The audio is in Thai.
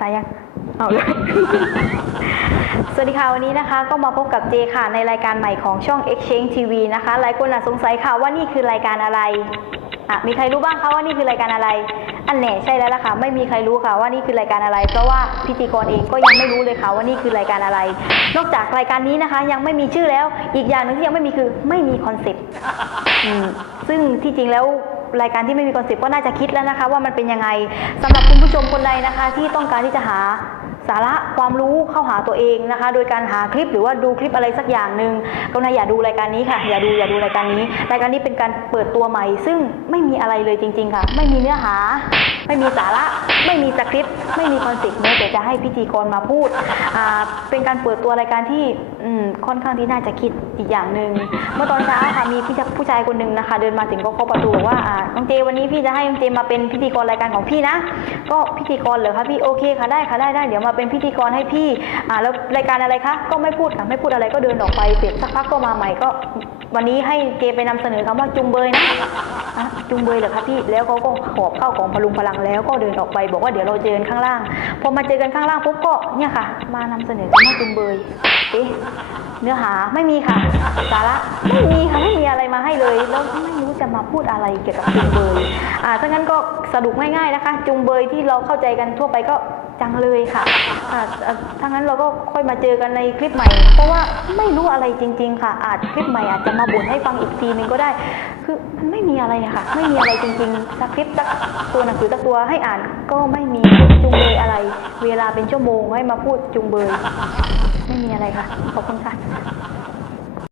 ตายยังเอาเลย สวัสดีค่ะ วันนี้นะคะ ก็มาพบกับเจค่ะ ในรายการใหม่ของช่อง Exchange TV นะคะ หลายคนอาจสงสัยค่ะว่านี่คือรายการอะไรอะมีใครรู้บ้างคะว่านี่คือรายการอะไร อันแหน่ใช่แล้วล่ะค่ะ ไม่มีใครรู้ค่ะว่านี่คือรายการอะไร เพราะว่าพิธีกรเองก็ยังไม่รู้เลยค่ะว่านี่คือรายการอะไร นอกจากรายการนี้นะคะ ยังไม่มีชื่อแล้ว อีกอย่างหนึงที่ยังไม่มีคือไม่มีคอนเซ็ปต์ซึ่งที่จริงแล้ว รายการที่ไม่มีคอนเซ็ปต์ก็น่าจะคิดแล้วนะคะ ว่ามันเป็นยังไงสำหรับคุณผู้ชมคนใดนะคะ ที่ต้องการที่จะหา สาระความรู้เข้าหาตัวเองนะคะ โดยการหาคลิปหรือว่าดูคลิปอะไรสักอย่างหนึ่งก็นะอย่าดูรายการนี้ค่ะ อย่าดูอย่าดูรายการนี้รายการนี้เป็นการเปิดตัวใหม่ ซึ่งไม่มีอะไรเลยจริง ๆ ค่ะ ไม่มีเนื้อหา ไม่มีสาระ ไม่มีสคริปต์ไม่มีคอนเซ็ปต์แม้แต่จะให้พิธีกรมาพูดอ่าเป็นการเปิดตัวรายการที่ค่อนข้างที่น่าจะคิดอีกอย่างหนึ่งเมื่อตอนเช้าค่ะมีพี่ผู้ชายคนหนึ่งนะคะ เดินมาถึงก็เคาะประตูว่าอ่าน้องเจวันนี้พี่จะให้น้องเจมาเป็นพิธีกรรายการของพี่นะ ก็พิธีกรเหรอคะพี่โอเคค่ะได้ค่ะได้ได้เดี๋ยวมาเป็นพิธีกรให้พี่อ่าแล้วรายการอะไรคะ ก็ไม่พูดค่ะไม่พูดอะไรก็เดินออกไปเสร็จสักพักก็มาใหม่ก็ วันนี้ให้เจไปนำเสนอคำว่าจุงเบยนะอะจุงเบยเหรอคะพี่แล้วเขาก็หอบเข้าของพลุงพลังแล้วก็เดินออกไป บอกว่าเดี๋ยวเราเจอกันข้างล่าง พอมาเจอกันข้างล่างปุ๊บก็เนี่ยค่ะ มานำเสนอคำว่าจุงเบยเอ๊ะเนื้อหาไม่มีค่ะ สาระไม่มีค่ะไม่มีอะไรมาให้เลยแล้วไม่ จะมาพูดอะไรเกี่ยวกับจุงเบยอ่าถ้างั้นก็สรุปง่ายๆนะคะ จุงเบยที่เราเข้าใจกันทั่วไปก็จังเลยค่ะอ่าถ้างั้นเราก็ค่อยมาเจอกันในคลิปใหม่ เพราะว่าไม่รู้อะไรจริง ๆ ค่ะ อาจคลิปใหม่อาจจะมาบ่นให้ฟังอีกทีนึงก็ได้ คือมันไม่มีอะไรค่ะ ไม่มีอะไรจริงๆสักคลิปสักตัวหนังสือสักตัวให้อ่านก็ไม่มีจุงเบยอะไร เวลาเป็นชั่วโมงให้มาพูดจุงเบยไม่มีอะไรค่ะ ขอบคุณค่ะ